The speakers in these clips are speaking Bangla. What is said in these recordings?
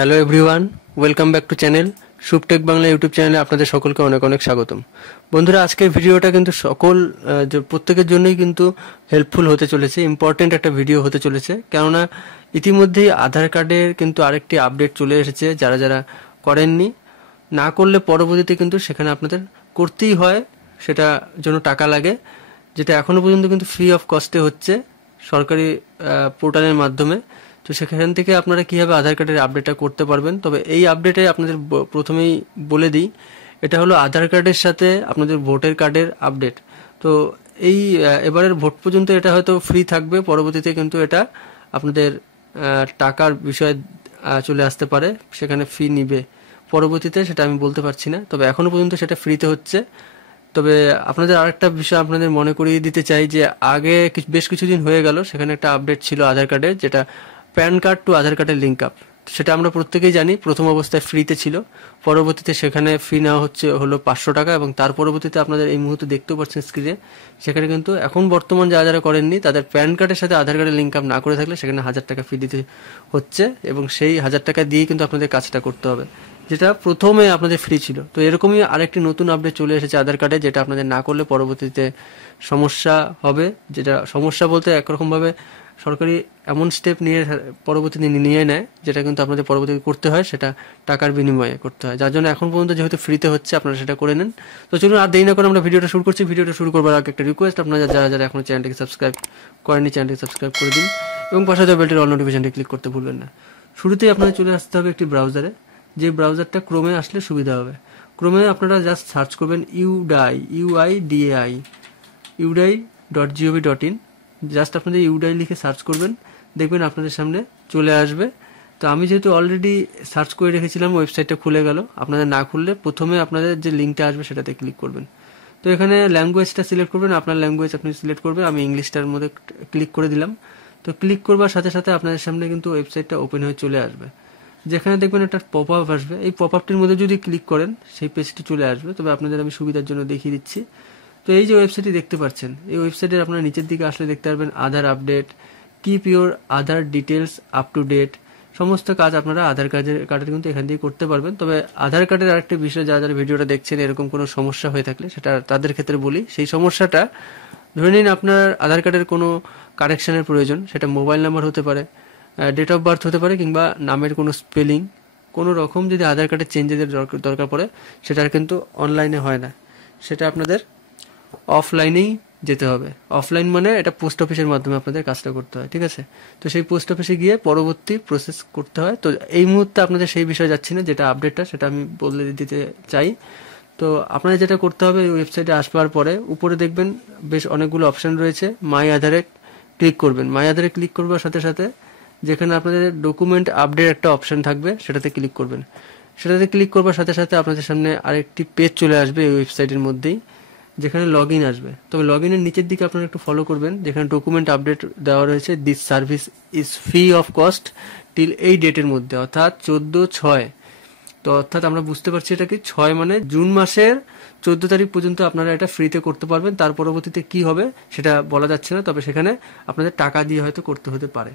Hello everyone, welcome back to channel Shubhotech Bangla YouTube চ্যানেলে আপনাদের সকলকে অনেক অনেক স্বাগতম। বন্ধুরা, আজকের ভিডিওটা কিন্তু প্রত্যেকের জন্যই কিন্তু হেল্পফুল হতে চলেছে, ইম্পর্টেন্ট একটা ভিডিও হতে চলেছে। কেননা ইতিমধ্যেই আধার কার্ডের কিন্তু আরেকটি আপডেট চলে এসেছে। যারা যারা করেননি, না করলে পরবর্তীতে কিন্তু সেখানে আপনাদের করতেই হয়, সেটা জন্য টাকা লাগে, যেটা এখনো পর্যন্ত কিন্তু ফ্রি অফ কস্টে হচ্ছে সরকারি পোর্টালের মাধ্যমে। তো সেখান থেকে আপনারা কীভাবে আধার কার্ডের আপডেটটা করতে পারবেন। তবে এই আপডেটে আপনাদের প্রথমেই বলে দিই, এটা হলো আধার কার্ডের সাথে আপনাদের ভোটার কার্ডের আপডেট। তো এই এবারের ভোট পর্যন্ত এটা হয়তো ফ্রি থাকবে, পরবর্তীতে কিন্তু এটা আপনাদের টাকার বিষয়ে চলে আসতে পারে, সেখানে ফি নিবে পরবর্তীতে, সেটা আমি বলতে পারছি না। তবে এখনও পর্যন্ত সেটা ফ্রিতে হচ্ছে। তবে আপনাদের আরেকটা বিষয় আপনাদের মনে করিয়ে দিতে চাই যে আগে বেশ কিছুদিন হয়ে গেল, সেখানে একটা আপডেট ছিল আধার কার্ডের, যেটা প্যান কার্ড টু আধার কার্ডের লিঙ্ক আপ। সেটা আমরা প্রত্যেকেই জানি, প্রথম অবস্থায় ফ্রিতে ছিল, পরবর্তীতে সেখানে ফি নেওয়া হলো 500 টাকা, এবং তার পরবর্তীতে আপনাদের এই মুহূর্তে দেখতেও পাচ্ছেন স্ক্রিনে, সেখানে কিন্তু এখন বর্তমান যারা যারা করেননি তাদের প্যান কার্ডের সাথে আধার কার্ডের লিঙ্ক আপ না করে থাকলে সেখানে 1000 টাকা ফি দিতে হচ্ছে, এবং সেই 1000 টাকা দিয়েই কিন্তু আপনাদের কাজটা করতে হবে, যেটা প্রথমে আপনাদের ফ্রি ছিল। তো এরকমই আরেকটি নতুন আপডেট চলে এসেছে আধার কার্ডে, যেটা আপনাদের না করলে পরবর্তীতে সমস্যা হবে। যেটা সমস্যা বলতে একরকমভাবে সরকারি এমন স্টেপ নিয়ে পরবর্তীতে নিয়ে নেয়, যেটা কিন্তু আপনাদের পরবর্তীতে করতে হয়, সেটা টাকার বিনিময়ে করতে হয়, যার জন্য এখন পর্যন্ত যেহেতু ফ্রিতে হচ্ছে আপনারা সেটা করে নেন। তো চলুন আর দেরি না করে আমরা ভিডিওটা শুরু করছি। ভিডিওটা শুরু করবার আগে একটা রিকোয়েস্ট, আপনারা যারা যারা এখনো চ্যানেলটিকে সাবস্ক্রাইব করেননি, চ্যানেলটিকে সাবস্ক্রাইব করে দিন, এবং পাশে দেওয়া বেলটির অল নোটিফিকেশনটি ক্লিক করতে ভুলবেন না। শুরুতেই আপনাদের চলে আসতে হবে একটি ব্রাউজারে, যে ব্রাউজারটা ক্রোমে আসলে সুবিধা হবে। ক্রোমে আপনারা জাস্ট সার্চ করবেন udai.gov.in, জাস্ট আপনাদের ইউডাই লিখে সার্চ করবেন, দেখবেন আপনাদের সামনে চলে আসবে। তো আমি যেহেতু অলরেডি সার্চ করে রেখেছিলাম, ওয়েবসাইটটা খুলে গেল। আপনাদের না খুললে প্রথমে আপনাদের যে লিঙ্কটা আসবে সেটাতে ক্লিক করবেন। তো এখানে ল্যাঙ্গুয়েজটা সিলেক্ট করবেন, আপনার ল্যাঙ্গুয়েজ আপনি সিলেক্ট করবেন। আমি ইংলিশটার মধ্যে ক্লিক করে দিলাম। তো ক্লিক করবার সাথে সাথে আপনাদের সামনে কিন্তু ওয়েবসাইটটা ওপেন হয়ে চলে আসবে, যেখানে দেখবেন একটা পপ আপ আসবে। এই পপ আপটির মধ্যে যদি ক্লিক করেন সেই পেজটি চলে আসবে। তবে আপনাদের আমি সুবিধার জন্য দেখিয়ে দিচ্ছি। তো এই যে ওয়েবসাইটটি দেখতে পাচ্ছেন, এই ওয়েবসাইটের আপনারা নিচের দিকে আসলে দেখতে পারবেন Aadhaar update, keep your Aadhaar details up to date. সমস্ত কাজ আপনারা আধার কার্ডের কিন্তু এখান দিয়ে করতে পারবেন। তবে আধার কার্ডের আরেকটা বিষয়, যারা যারা ভিডিওটা দেখছেন এরকম কোনো সমস্যা হয়ে থাকলে সেটা তাদের ক্ষেত্রে বলি। সেই সমস্যাটা, ধরে নিন আপনার আধার কার্ডের কোনো কারেকশনের প্রয়োজন, সেটা মোবাইল নাম্বার হতে পারে, ডেট অফ বার্থ হতে পারে, কিংবা নামের কোনো স্পেলিং, কোনো রকম যদি আধার কার্ডের চেঞ্জের দরকার পড়ে, সেটা কিন্তু অনলাইনে হয় না, সেটা আপনাদের অফলাইনেই যেতে হবে। অফলাইন মানে এটা পোস্ট অফিসের মাধ্যমে আপনাদের কাজটা করতে হয়, ঠিক আছে? তো সেই পোস্ট অফিসে গিয়ে পরবর্তী প্রসেস করতে হয়। তো এই মুহূর্তে আপনাদের সেই বিষয়ে যাচ্ছি না, যেটা আপডেটটা সেটা আমি বলে দিতে চাই। তো আপনাদের যেটা করতে হবে, এই ওয়েবসাইটে আসবার পরে উপরে দেখবেন বেশ অনেকগুলো অপশান রয়েছে। মাই আধারে ক্লিক করবেন। মাই আধারে ক্লিক করবার সাথে সাথে যেখানে আপনাদের ডকুমেন্ট আপডেট একটা অপশান থাকবে, সেটাতে ক্লিক করবেন। সেটাতে ক্লিক করবার সাথে সাথে আপনাদের সামনে আরেকটি পেজ চলে আসবে এই ওয়েবসাইটের মধ্যেই, যেখানে লগ ইন আসবে। তবে লগ ইনের নিচের দিকে আপনারা একটু ফলো করবেন, যেখানে ডকুমেন্ট আপডেট দেওয়া রয়েছে, this service is free of cost till এই ডেটের মধ্যে, অর্থাৎ 14/6। তো অর্থাৎ আমরা বুঝতে পারছি এটা কি, 6 মানে জুন মাসের 14 তারিখ পর্যন্ত আপনারা এটা ফ্রিতে করতে পারবেন। তার পরবর্তীতে কি হবে সেটা বলা যাচ্ছে না, তবে সেখানে আপনাদের টাকা দিয়ে হয়তো করতে হতে পারে,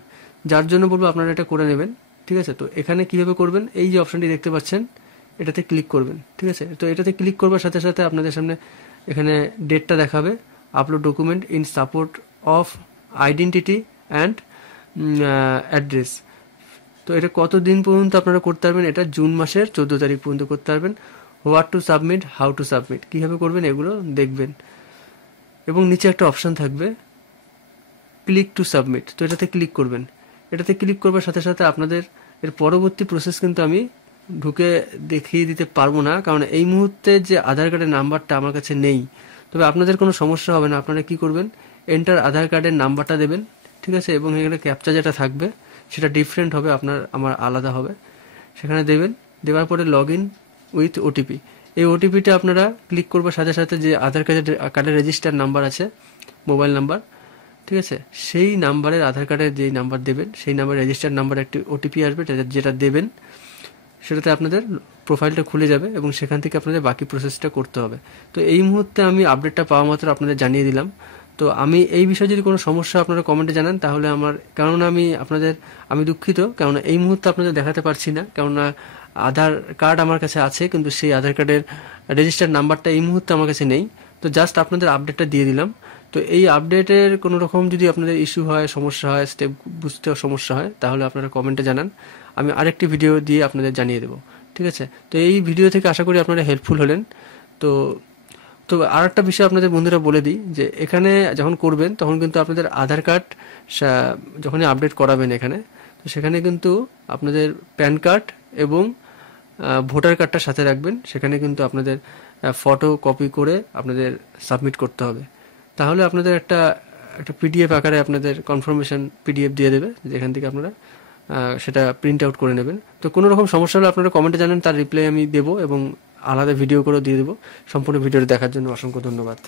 যার জন্য বলবো আপনারা এটা করে নেবেন, ঠিক আছে? তো এখানে কিভাবে করবেন, এই যে অপশনটি দেখতে পাচ্ছেন এটাতে ক্লিক করবেন, ঠিক আছে? তো এটাতে ক্লিক করবার সাথে সাথে আপনাদের সামনে এখানে ডেটটা দেখাবে, upload document in support of identity and address. তো এটা কতদিন পর্যন্ত আপনারা করতে পারবেন, এটা জুন মাসের 14 তারিখ পর্যন্ত করতে পারবেন। What to submit, how to submit, কীভাবে করবেন এগুলো দেখবেন। এবং নিচে একটা অপশান থাকবে ক্লিক টু সাবমিট, তো এটাতে ক্লিক করবেন। এটাতে ক্লিক করবার সাথে সাথে আপনাদের এর পরবর্তী প্রসেস কিন্তু আমি ঢুকে দেখিয়ে দিতে পারবো না, কারণ এই মুহূর্তে যে আধার কার্ডের নাম্বারটা আমার কাছে নেই। তবে আপনাদের কোনো সমস্যা হবে না, আপনারা কি করবেন, এন্টার আধার কার্ডের নাম্বারটা দেবেন, ঠিক আছে? এবং এখানে ক্যাপচা যেটা থাকবে সেটা ডিফারেন্ট হবে, আমার আলাদা হবে, সেখানে দেবেন। দেওয়ার পরে লগ ইন উইথ ওটিপি, এই ওটিপিটা আপনারা ক্লিক করবার সাথে সাথে যে আধার কার্ডের রেজিস্টার নাম্বার আছে, মোবাইল নাম্বার, ঠিক আছে, সেই নাম্বারের আধার কার্ডের যেই নাম্বার দেবেন সেই নাম্বার রেজিস্টার নাম্বার একটি ওটিপি আসবে, যেটা দেবেন সেটাতে আপনাদের প্রোফাইলটা খুলে যাবে, এবং সেখান থেকে আপনাদের বাকি প্রসেসটা করতে হবে। তো এই মুহূর্তে আমি আপডেটটা পাওয়া মাত্র আপনাদের জানিয়ে দিলাম। তো আমি এই বিষয়ে যদি কোনো সমস্যা আপনারা কমেন্টে জানান তাহলে কেননা আমি দুঃখিত, কেননা এই মুহূর্তে আপনাদের দেখাতে পারছি না, কেননা আধার কার্ড আমার কাছে আছে কিন্তু সেই আধার কার্ডের রেজিস্টার্ড নাম্বারটা এই মুহূর্তে আমার কাছে নেই। তো জাস্ট আপনাদের আপডেটটা দিয়ে দিলাম। তো এই আপডেটের কোনো রকম যদি আপনাদের ইস্যু হয়, সমস্যা হয়, স্টেপ বুঝতে সমস্যা হয়, তাহলে আপনারা কমেন্টে জানান, আমি আরেকটি ভিডিও দিয়ে আপনাদের জানিয়ে দেবো। ঠিক আছে, তো এই ভিডিও থেকে আশা করি আপনারা হেল্পফুল হলেন। তো তো আর একটা বিষয় আপনাদের বন্ধুরা বলে দিই, যে এখানে যখন করবেন তখন কিন্তু আপনাদের আধার কার্ড যখনই আপডেট করাবেন এখানে, তো সেখানে কিন্তু আপনাদের প্যান কার্ড এবং ভোটার কার্ডটা সাথে রাখবেন। সেখানে কিন্তু আপনাদের ফটো কপি করে আপনাদের সাবমিট করতে হবে। তাহলে আপনাদের একটা পিডিএফ আকারে আপনাদের কনফার্মেশন পিডিএফ দিয়ে দেবে, যেখান থেকে আপনারা সেটা প্রিন্ট আউট করে নেবেন। তো কোনো রকম সমস্যা হলে আপনারা কমেন্টে জানান, তার রিপ্লাই আমি দেবো এবং আলাদা ভিডিও করে দিয়ে দেবো। সম্পূর্ণ ভিডিওটা দেখার জন্য অসংখ্য ধন্যবাদ।